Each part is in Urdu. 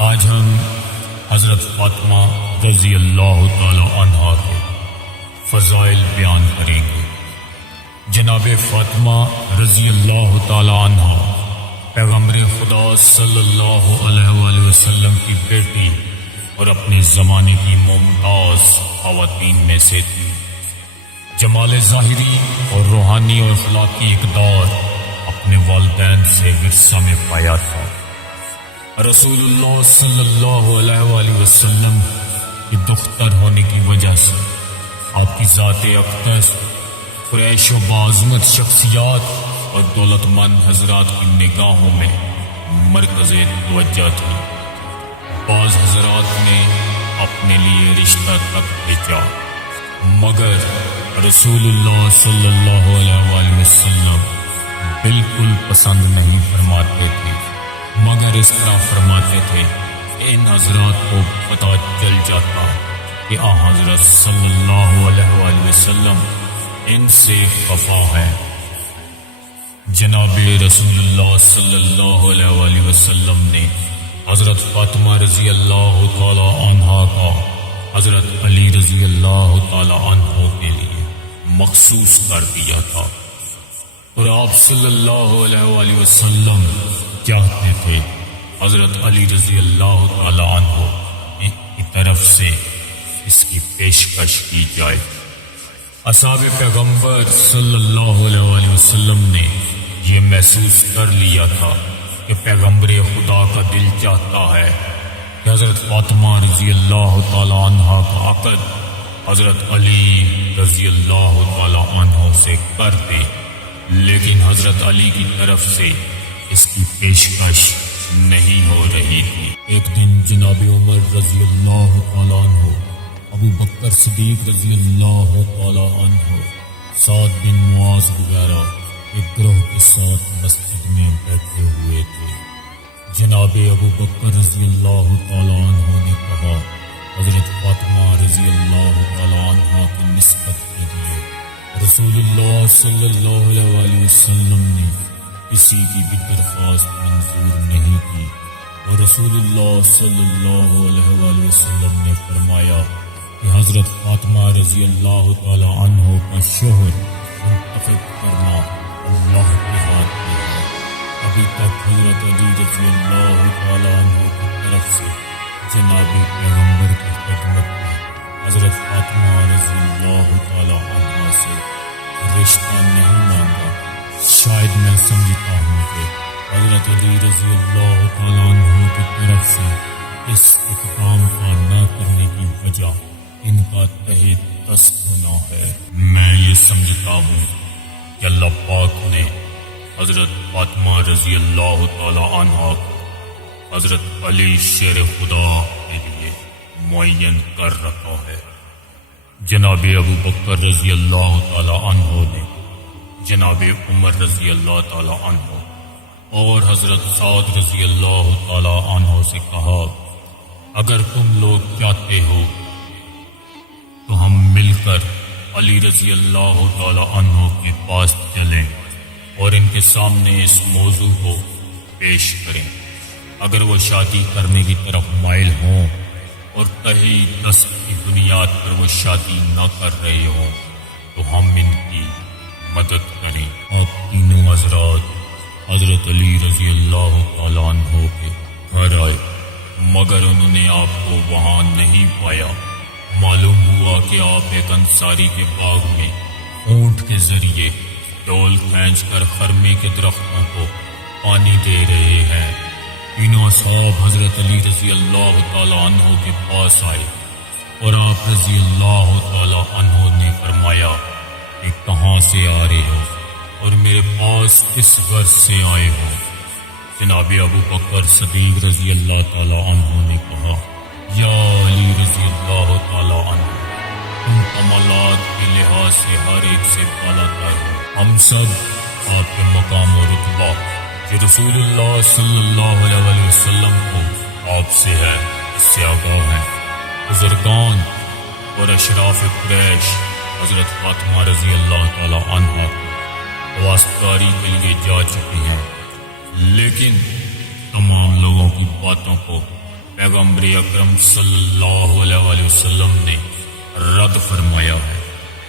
آج ہم حضرت فاطمہ رضی اللہ تعالی عنہا کے فضائل بیان کریں گے۔ جناب فاطمہ رضی اللہ تعالی عنہا پیغمبر خدا صلی اللہ علیہ وآلہ وسلم کی بیٹی اور اپنے زمانے کی ممتاز خواتین میں سے تھی۔ جمال ظاہری اور روحانی اور اخلاقی اقدار اپنے والدین سے ورثہ میں پایا تھا۔ رسول اللہ صلی اللہ علیہ وآلہ وسلم کی دختر ہونے کی وجہ سے آپ کی ذات اقدس قریش و باعظمت شخصیات اور دولت مند حضرات کی نگاہوں میں مرکز توجہ تھی۔ بعض حضرات نے اپنے لیے رشتہ تک بھیجا، مگر رسول اللہ صلی اللہ علیہ وآلہ وسلم بالکل پسند نہیں فرماتے تھے، مگر اس طرح فرماتے تھے کہ ان حضرات کو پتہ چل جاتا کہ حضرت صلی اللہ علیہ وآلہ وسلم ان سے خفا ہے۔ جناب رسول اللہ صلی اللہ علیہ وآلہ وسلم نے حضرت فاطمہ رضی اللہ تعالی عنہا کا حضرت علی رضی اللہ تعالی عنہ کے لیے مخصوص کر دیا تھا، اور آپ صلی اللہ علیہ وآلہ وسلم چاہتے تھے حضرت علی رضی اللہ تعالی عنہ کی طرف سے اس کی پیشکش کی جائے۔ اصحاب پیغمبر صلی اللہ علیہ وآلہ وسلم نے یہ محسوس کر لیا تھا کہ پیغمبر خدا کا دل چاہتا ہے کہ حضرت فاطمہ رضی اللہ تعالی عنہ کا عقد حضرت علی رضی اللہ تعالی عنہ سے کر دے، لیکن حضرت علی کی طرف سے اس کی پیشکش نہیں ہو رہی تھی۔ ایک دن جناب عمر رضی اللہ تعالی عنہ، ابو بکر صدیق رضی اللہ تعالی عنہ، سعد بن معاذ وغیرہ ایک گروہ کے ساتھ مسجد میں بیٹھے ہوئے تھے۔ جناب ابو بکر رضی اللہ تعالی عنہ نے کہا، حضرت فاطمہ رضی اللہ تعالی عنہ کی نسبت کے لیے رسول اللہ صلی اللہ علیہ وآلہ وسلم نے کسی کی بھی درخواست منظور نہیں کی، اور رسول اللہ صلی اللہ علیہ وآلہ وسلم نے فرمایا کہ حضرت فاطمہ رضی اللہ تعالی عنہ کا شوہر منتخب کرنا اللہ کے ہاتھ میں ہے۔ ابھی تک حضرت علی رضی اللہ تعالی عنہ کی طرف سے جناب پیغمبر کی خدمت میں حضرت فاطمہ رضی اللہ تعالی عنہ سے رشتہ نہیں مانگا۔ شاید میں سمجھتا ہوں کہ حضرت علی رضی اللہ تعالی عنہ کی طرف سے اس اقدام کا نہ کرنے کی وجہ ان کا تہہ دست ہونا ہے۔ میں یہ سمجھتا ہوں کہ اللہ پاک نے حضرت فاطمہ رضی اللہ تعالی عنہ کو حضرت علی شیر خدا کے لیے معین کر رکھا ہے۔ جناب ابو بکر رضی اللہ تعالی عنہ نے جناب عمر رضی اللہ تعالی عنہ اور حضرت سعد رضی اللہ تعالی عنہ سے کہا، اگر تم لوگ چاہتے ہو تو ہم مل کر علی رضی اللہ تعالی عنہ کے پاس چلیں اور ان کے سامنے اس موضوع کو پیش کریں۔ اگر وہ شادی کرنے کی طرف مائل ہوں اور تہی دست کی بنیاد پر وہ شادی نہ کر رہے ہوں تو ہم ان کی مدد کریں۔ اور تینوں حضرات حضرت علی رضی اللہ تعالیٰ عنہ کے گھر آئے، مگر انہوں نے آپ کو وہاں نہیں پایا۔ معلوم ہوا کہ آپ ایک انصاری کے باغ میں اونٹ کے ذریعے ڈول کھینچ کر خرمے کے درختوں کو پانی دے رہے ہیں۔ تینوں اصحاب حضرت علی رضی اللہ تعالی عنہ کے پاس آئے اور آپ رضی اللہ تعالی عنہ نے فرمایا کہ کہاں سے آ رہے ہو اور میرے پاس کس غرض سے آئے ہو؟ جناب ابو بکر صدیق رضی اللہ تعالی عنہ نے کہا، یا علی رضی اللہ تعالی عنہ، تم کمالات کے لحاظ سے ہر ایک سے بالا تر ہو۔ ہم سب آپ کے مقام و رتبہ کہ رسول اللہ صلی اللہ علیہ وسلم کو آپ سے ہے، اس سے آگاہ ہیں۔ بزرگان اور اشراف قریش حضرت فاطمہ رضی اللہ تعالی عنہ کو واسطاری کے لیے جا چکے ہیں، لیکن تمام لوگوں کی باتوں کو پیغمبر اکرم صلی اللہ علیہ وسلم نے رد فرمایا ہے،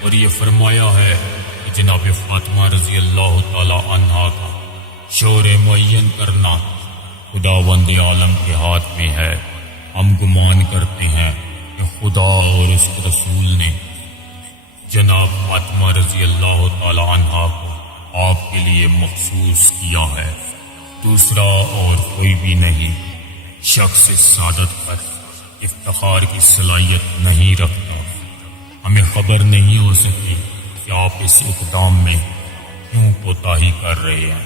اور یہ فرمایا ہے کہ جناب فاطمہ رضی اللہ تعالی عنہا کا شور معین کرنا خداوند عالم کے ہاتھ میں ہے۔ ہم گمان کرتے ہیں کہ خدا اور اس کے رسول نے جناب فاطمہ رضی اللہ تعالی عنہا کو آپ کے لیے مخصوص کیا ہے، دوسرا اور کوئی بھی نہیں۔ شخص اس سعادت پر افتخار کی صلاحیت نہیں رکھتا۔ ہمیں خبر نہیں ہو سکی کہ آپ اس اقدام میں کیوں کوتاہی کر رہے ہیں۔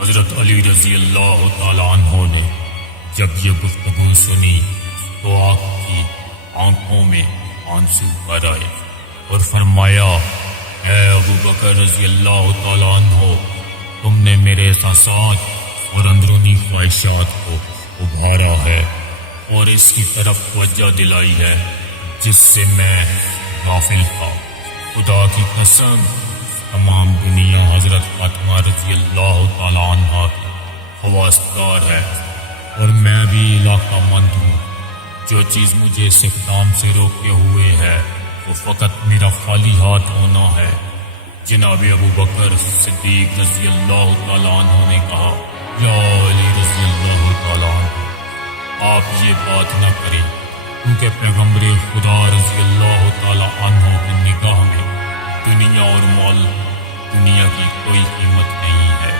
حضرت علی رضی اللہ تعالی عنہ نے جب یہ گفتگو سنی تو آپ کی آنکھوں میں آنسو بھر آئے اور فرمایا، اے ابو بکر رضی اللہ تعالی عنہ، تم نے میرے احساسات اور اندرونی خواہشات کو ابھارا ہے اور اس کی طرف توجہ دلائی ہے جس سے میں غافل تھا۔ خدا کی قسم، تمام دنیا حضرت فاطمہ رضی اللہ تعالی عنہا کی خواستگار ہے، اور میں بھی علاقہ مند ہوں۔ جو چیز مجھے اس اقدام سے روکے ہوئے ہے وہ فقط میرا خالی ہاتھ ہونا ہے۔ جناب ابو بکر صدیق رضی اللہ تعالی عنہ نے کہا، یا علی رضی اللہ تعالی عنہ، آپ یہ بات نہ کریں، کیونکہ پیغمبر خدا رضی اللہ تعالی عنہ کی نگاہ میں دنیا اور مال دنیا کی کوئی قیمت نہیں ہے۔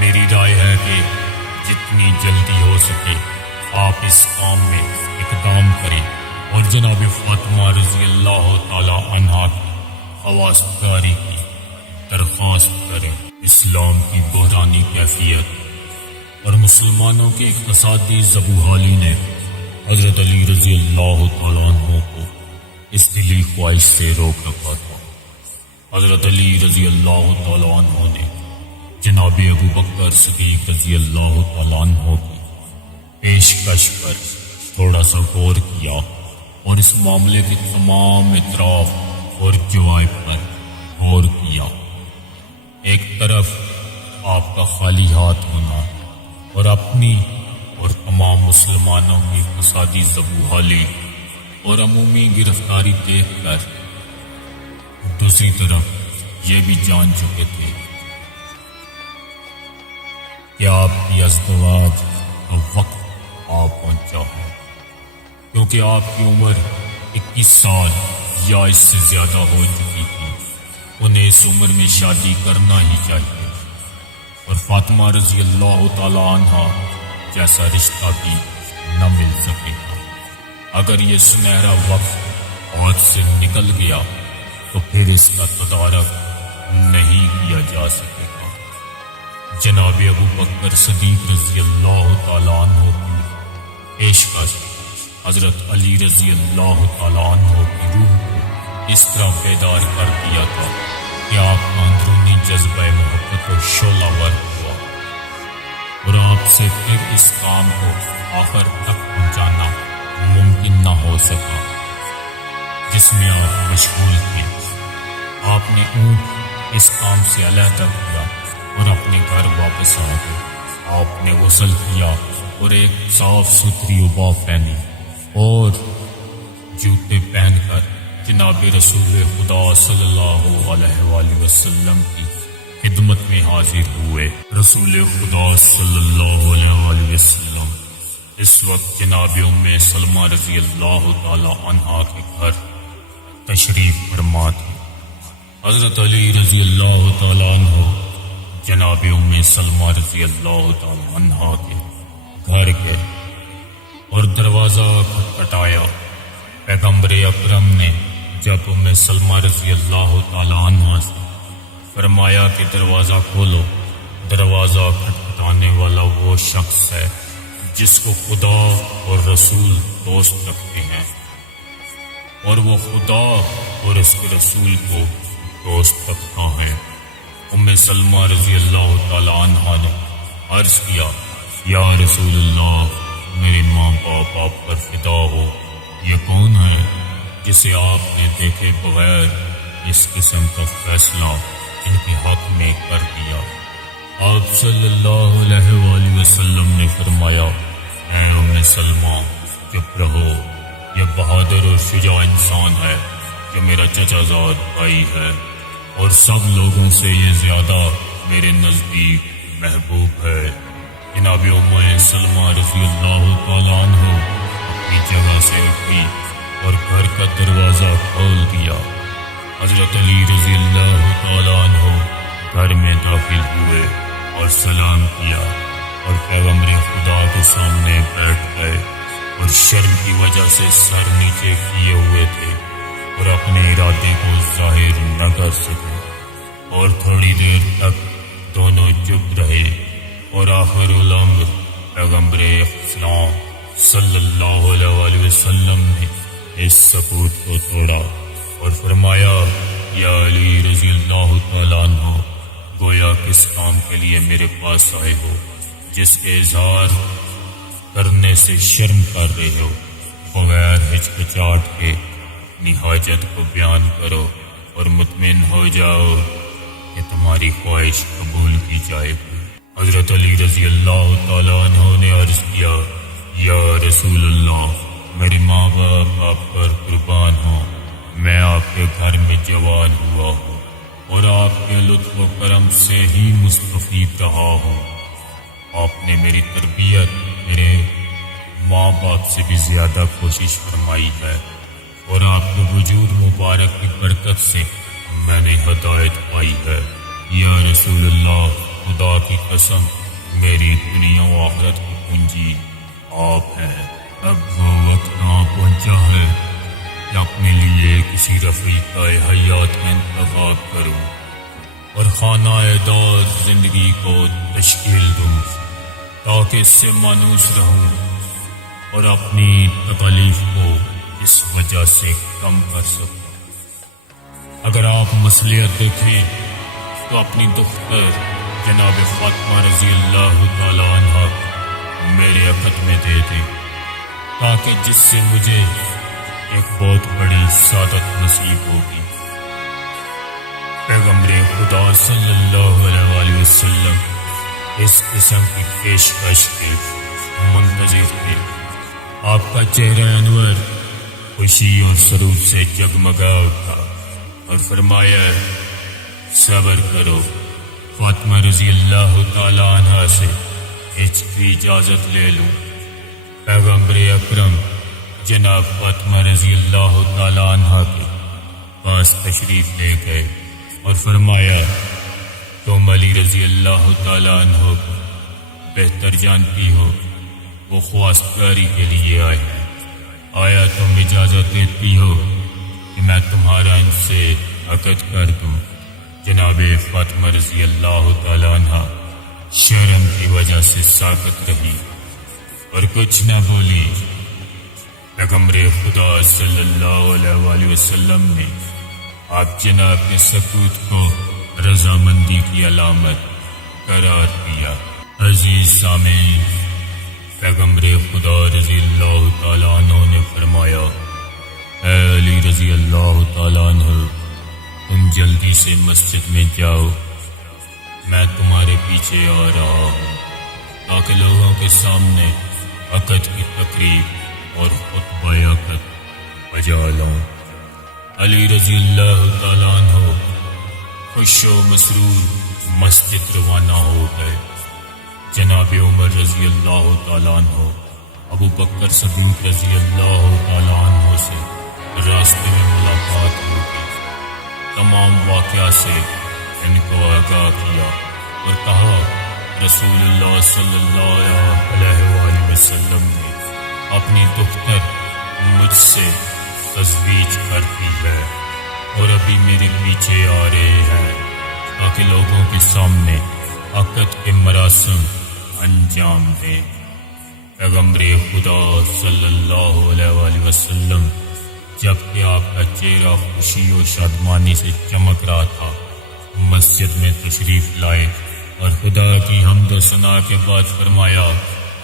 میری رائے ہے کہ جتنی جلدی ہو سکے آپ اس کام میں اقدام کریں اور جناب فاطمہ رضی اللہ تعالی عنہا کی خواستگاری کی درخواست کریں۔ اسلام کی بحرانی کیفیت اور مسلمانوں کی اقتصادی زبوحالی نے حضرت علی رضی اللہ تعالی عنہ کو اس دلی خواہش سے روک رکھا تھا۔ حضرت علی رضی اللہ تعالی عنہ نے جناب ابو بکر صدیق رضی اللہ تعالی عنہ کی پیشکش پر تھوڑا سا غور کیا اور اس معاملے کے تمام اطراف اور جوائب پر غور کیا۔ ایک طرف آپ کا خالی ہاتھ ہونا اور اپنی اور تمام مسلمانوں کی اقتصادی زبوحالی اور عمومی گرفتاری دیکھ کر دوسری طرف یہ بھی جان چکے تھے کہ آپ کی ازدواج کا وقت آ پہنچا ہے، کیونکہ آپ کی عمر 21 سال یا اس سے زیادہ ہو چکی تھی۔ انہیں اس عمر میں شادی کرنا ہی چاہیے، اور فاطمہ رضی اللہ تعالی عنہا جیسا رشتہ بھی نہ مل سکے گا۔ اگر یہ سنہرا وقت ہاتھ سے نکل گیا تو پھر اس کا تدارک نہیں کیا جا سکے گا۔ جناب ابو بکر صدیق رضی اللہ تعالی عنہ کی پیشکش حضرت علی رضی اللہ تعالی عنہ کی روح کو اس طرح بیدار کر دیا تھا کہ آپ کا اندرونی جذبہ محبت و شعلہ ور ہوا، اور آپ سے پھر اس کام کو آخر تک پہنچانا ممکن نہ ہو سکا جس میں آپ مشغول تھے۔ آپ نے اونٹ اس کام سے علیحدہ کیا اور اپنے گھر واپس آ گئے۔ آپ نے غسل کیا اور ایک صاف ستھری عبا پہنی اور جوتے پہن کر جناب رسول خدا صلی اللہ علیہ وآلہ وسلم کی خدمت میں حاضر ہوئے۔ رسول خدا صلی اللہ علیہ وآلہ وسلم اس وقت جناب ام سلمہ رضی اللہ تعالی عنہا کے گھر تشریف فرما تھے۔ حضرت علی رضی اللہ تعالی عنہ جناب ام سلمہ رضی اللہ تعالی عنہا کے گھر گئے اور دروازہ کھٹکھٹایا۔ پیغمبر اکرم نے جب ام سلمہ رضی اللہ تعالی عنہا سے فرمایا کہ دروازہ کھولو، دروازہ کھٹکھٹانے والا وہ شخص ہے جس کو خدا اور رسول دوست رکھتے ہیں، اور وہ خدا اور اس کے رسول کو دوست رکھتا ہے۔ ام سلمہ رضی اللہ تعالی عنہا نے عرض کیا، یا رسول اللہ، میری ماں باپ آپ پر فدا ہو، یہ کون ہے جسے آپ نے دیکھے بغیر اس قسم کا فیصلہ ان کے حق میں کر دیا؟ آپ صلی اللہ علیہ وآلہ وسلم نے فرمایا، اے ام سلمہ چپ رہو، یہ بہادر اور شجاع انسان ہے جو میرا چچا زاد بھائی ہے، اور سب لوگوں سے یہ زیادہ میرے نزدیک محبوب ہے۔ جناب ام سلمہ رضی اللہ تعالیٰ عنہ اپنی جگہ سے اٹھی اور گھر کا دروازہ کھول دیا۔ حضرت علی رضی اللہ تعالیٰ عنہ گھر میں داخل ہوئے اور سلام کیا اور پیغمبر خدا کے سامنے بیٹھ گئے، اور شرم کی وجہ سے سر نیچے کیے ہوئے تھے اور اپنے ارادے کو ظاہر نہ کر سکے، اور تھوڑی دیر تک دونوں چپ رہے، اور آخر الامر پیغمبر اسلام صلی اللہ علیہ وسلم نے اس سکوت کو توڑا اور فرمایا، یا علی رضی اللہ تعالیٰ عنہ، گویا کس کام کے لیے میرے پاس آئے ہو جس کے اظہار کرنے سے شرم کر رہے ہو؟ بغیر ہچکچاہٹ کے اپنی حاجت کو بیان کرو اور مطمئن ہو جاؤ کہ تمہاری خواہش قبول کی جائے گی۔ حضرت علی رضی اللہ تعالیٰ عنہ نے عرض کیا، یا رسول اللہ، میری ماں باپ آپ پر قربان ہوں، میں آپ کے گھر میں جوان ہوا ہوں اور آپ کے لطف و کرم سے ہی مستفید رہا ہوں۔ آپ نے میری تربیت میرے ماں باپ سے بھی زیادہ کوشش فرمائی ہے، اور آپ کے وجود مبارک کی برکت سے میں نے ہدایت پائی ہے۔ یا رسول اللہ، خدا کی قسم، میری دنیا و آخرت کی کنجی آپ ہیں۔ اب وہ وقت آ پہنچا ہے کہ اپنے لیے کسی رفیق حیات کا انتخاب کروں اور خانہ دار زندگی کو تشکیل دوں تاکہ اس سے مانوس رہوں اور اپنی تکالیف کو اس وجہ سے کم کر سکوں۔ اگر آپ مصلحت دیکھیں تو اپنی دختر جناب فاطمہ رضی اللہ تعالی عنہ میرے عقد میں دے دیں، تاکہ جس سے مجھے ایک بہت بڑی سعادت نصیب ہوگی۔ پیغمبر خدا صلی اللہ علیہ وسلم اس قسم کی پیشکش کے منتظر تھے۔ آپ کا چہرہ انور خوشی اور سرور سے جگمگا اٹھا اور فرمایا، صبر کرو، فاطمہ رضی اللہ تعالی عنہ سے اس کی اجازت لے لوں۔ پیغمبر اکرم جناب فاطمہ رضی اللہ تعالی عنہ کے پاس تشریف لے گئے اور فرمایا، تم علی رضی اللہ تعالی عنہ کو بہتر جانتی ہو، وہ خواستگاری کے لیے آئے ہیں، آیا تم اجازت دیتی ہو کہ میں تمہارا ان سے عقد کر دوں؟ جناب فاطمہ رضی اللہ تعالی عنہ شرم کی وجہ سے ساکت رہی اور کچھ نہ بولی۔ پیغمبر خدا صلی اللہ علیہ وسلم نے آپ جناب کے سکوت کو رضامندی کی علامت قرار دیا۔ عزیز سامعین، پیغمبر خدا رضی اللہ تعالیٰ عنہ نے فرمایا، اے علی رضی اللہ تعالیٰ عنہ، تم جلدی سے مسجد میں جاؤ، میں تمہارے پیچھے آ رہا ہوں تاکہ لوگوں کے سامنے عقد کی تقریب اور خطبہ عقد بجا لاؤں۔ علی رضی اللہ تعالیٰ عنہ خوش و مسرور مسجد روانہ ہو گئے۔ جناب عمر رضی اللہ تعالیٰ عنہ ابو بکر صدیق رضی اللہ تعالیٰ عنہ سے راستے میں ملاقات ہو گئی۔ تمام واقعہ سے ان کو آگاہ کیا اور کہا، رسول اللہ صلی اللہ علیہ وآلہ وسلم نے اپنی دختر مجھ سے تزویج کرتی ہے اور ابھی میرے پیچھے آ رہے ہیں تاکہ لوگوں کے سامنے عقد کے مراسم انجام دیں۔ پیغمبر خدا صلی اللہ علیہ وآلہ وسلم جبکہ آپ کا چہرہ خوشی و شادمانی سے چمک رہا تھا، مسجد میں تشریف لائے اور خدا کی حمد و ثنا کے بعد فرمایا،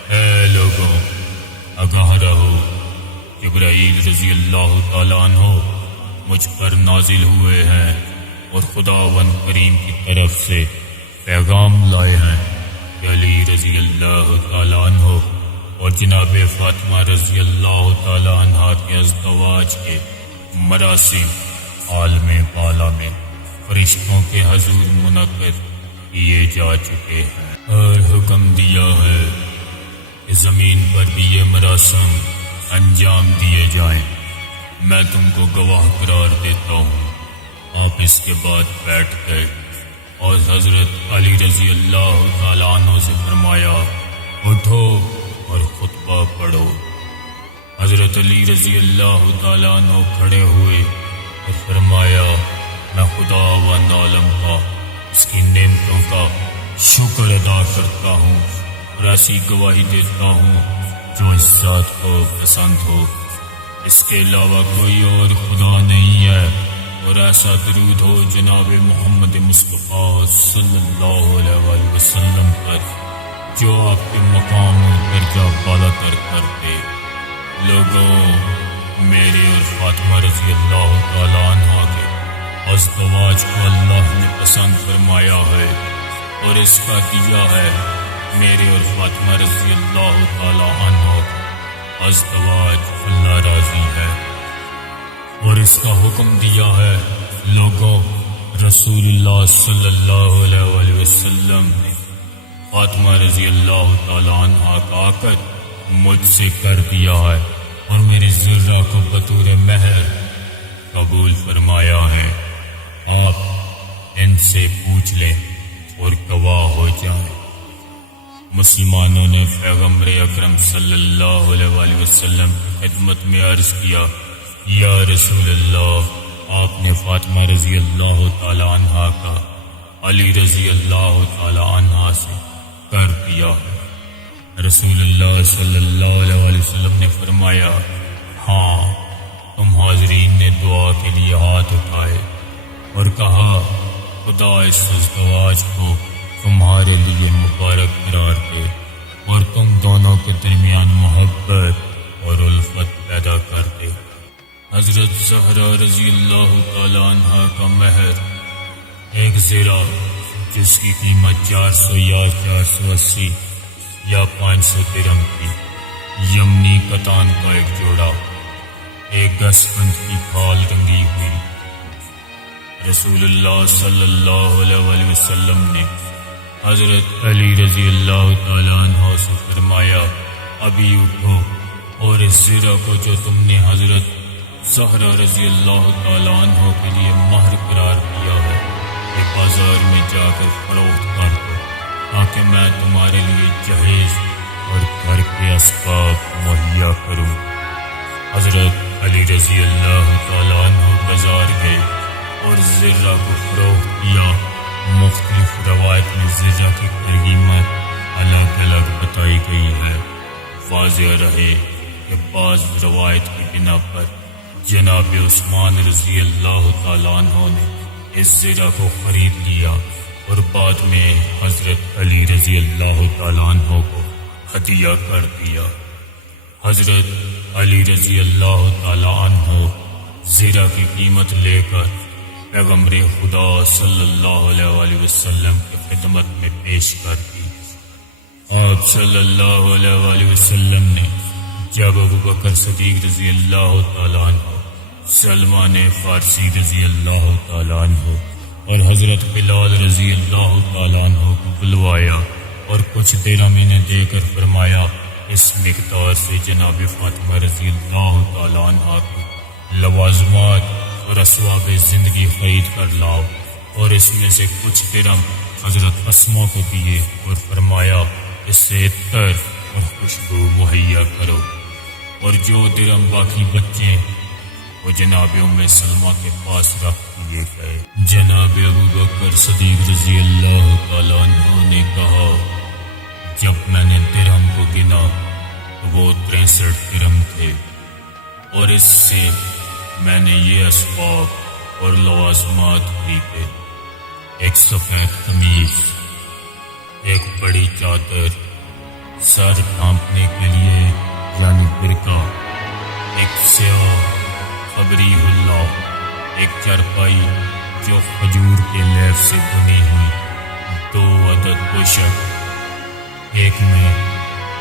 اے لوگوں، آگاہ رہو، جبرائیل رضی اللہ تعالیٰ عنہ مجھ پر نازل ہوئے ہیں اور خداوند کریم کی طرف سے پیغام لائے ہیں کہ علی رضی اللہ تعالیٰ عنہ اور جناب فاطمہ رضی اللہ تعالی عنہ کے ازدواج کے مراسم عالم بالا میں فرشتوں کے حضور منعقد کیے جا چکے ہیں اور حکم دیا ہے کہ زمین پر بھی یہ مراسم انجام دیے جائیں۔ میں تم کو گواہ قرار دیتا ہوں۔ آپ اس کے بعد بیٹھ گئے اور حضرت علی رضی اللہ تعالیٰ عنہ سے فرمایا اٹھو اور خطبہ پڑھو۔ حضرت علی رضی اللہ تعالیٰ عنہ کھڑے ہوئے اور فرمایا میں خدا و عالم کا اس کی نعمتوں کا شکر ادا کرتا ہوں اور ایسی گواہی دیتا ہوں جو اس ذات کو پسند ہو، اس کے علاوہ کوئی اور خدا نہیں ہے، اور ایسا درود ہو جناب محمد مصطفیٰ صلی اللہ علیہ وآلہ وسلم پر جو آپ کے مقام و درجہ بالا تر کر دے۔ لوگوں، میرے اور فاطمہ رضی اللہ تعالیٰ عنہ کے ازدواج کو اللہ نے پسند فرمایا ہے اور اس کا دیا ہے۔ میرے اور فاطمہ رضی اللہ تعالیٰ عنہ ازدواج اللہ راضی ہے اور اس کا حکم دیا ہے۔ لوگوں، رسول اللہ صلی اللہ علیہ وآلہ وسلم نے فاطمہ رضی اللہ تعالیٰ عنہ کا عقد مجھ سے کر دیا ہے اور میری زرہ کو بطور مہر قبول فرمایا ہے۔ آپ ان سے پوچھ لیں اور گواہ ہو جائیں۔ مسلمانوں نے پیغمبر اکرم صلی اللہ علیہ وآلہ وسلم کی خدمت میں عرض کیا یا رسول اللہ، آپ نے فاطمہ رضی اللہ تعالی عنہ کا علی رضی اللہ تعالی عنہ سے کر دیا ہے۔ رسول اللہ صلی اللہ علیہ وآلہ وسلم نے فرمایا ہاں۔ تم حاضرین نے دعا کے لیے ہاتھ اٹھائے اور کہا خدا اس ازدواج کو تمہارے لیے مبارک قرار دے اور تم دونوں کے درمیان محبت اور الفت پیدا کر دے۔ حضرت زہرا رضی اللہ تعالی عنہ کا مہر ایک زرہ جس کی قیمت 400 یا 480 یا 500 درہم تھی، یمنی کتان کا ایک جوڑا، ایک گسپند کی کھال رنگی ہوئی۔ رسول اللہ صلی اللہ علیہ وآلہ وسلم نے حضرت علی رضی اللہ تعالی عنہ سے فرمایا ابھی اٹھو اور اس زرہ کو جو تم نے حضرت زہرا رضی اللہ تعالی عنہ کے لیے مہر قرار دیا ہے یہ بازار میں جا کر فروخت کر دو تاکہ میں تمہارے لیے جہیز اور گھر کے اسباب مہیا کروں۔ حضرت علی رضی اللہ تعالی عنہ بازار گئے اور زرہ کو فروخت کیا۔ مختلف روایت میں زرہ کی قیمت الگ الگ بتائی گئی ہے۔ واضح رہے کہ بعض روایت کی بنا پر جناب عثمان رضی اللہ تعالیٰ عنہ نے اس زرہ کو خرید لیا اور بعد میں حضرت علی رضی اللہ تعالیٰ عنہ کو ہدیہ کر دیا۔ حضرت علی رضی اللہ تعالیٰ عنہ زرہ کی قیمت لے کر پیغمبر خدا صلی اللہ علیہ وآلہ وسلم کی خدمت میں پیش کر دی۔ آپ صلی اللہ علیہ وآلہ وسلم نے جب ابو بکر صدیق رضی اللہ تعالیٰ عنہ، سلمان فارسی رضی اللہ تعالیٰ عنہ اور حضرت بلال رضی اللہ تعالیٰ عنہ کو بلوایا اور کچھ درہمیں دے کر فرمایا اس مقدار سے جناب فاطمہ رضی اللہ تعالیٰ عنہ کی لوازمات اور اسباب زندگی خرید کر لاؤ، اور اس میں سے کچھ درہم حضرت اسما کو دیے اور فرمایا اس سے عطر اور خوشبو مہیا کرو، اور جو درہم باقی بچے وہ جناب ام سلمہ کے پاس رکھ دیے گئے۔ جناب ابو بکر صدیق رضی اللہ تعالیٰ عنہ نے کہا جب میں نے درہم کو گنا تو وہ 63 درہم تھے، اور اس سے میں نے یہ اسباب اور لوازمات خریدے، ایک سفید قمیص، ایک بڑی چادر، سر ڈھانپنے کے لیے یعنی برقع، ایک سیاہ خبری حلہ، ایک چارپائی جو کھجور کے لیف سے بنی ہوئی، 2 عدد پوشک، ایک میں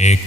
1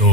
2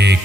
1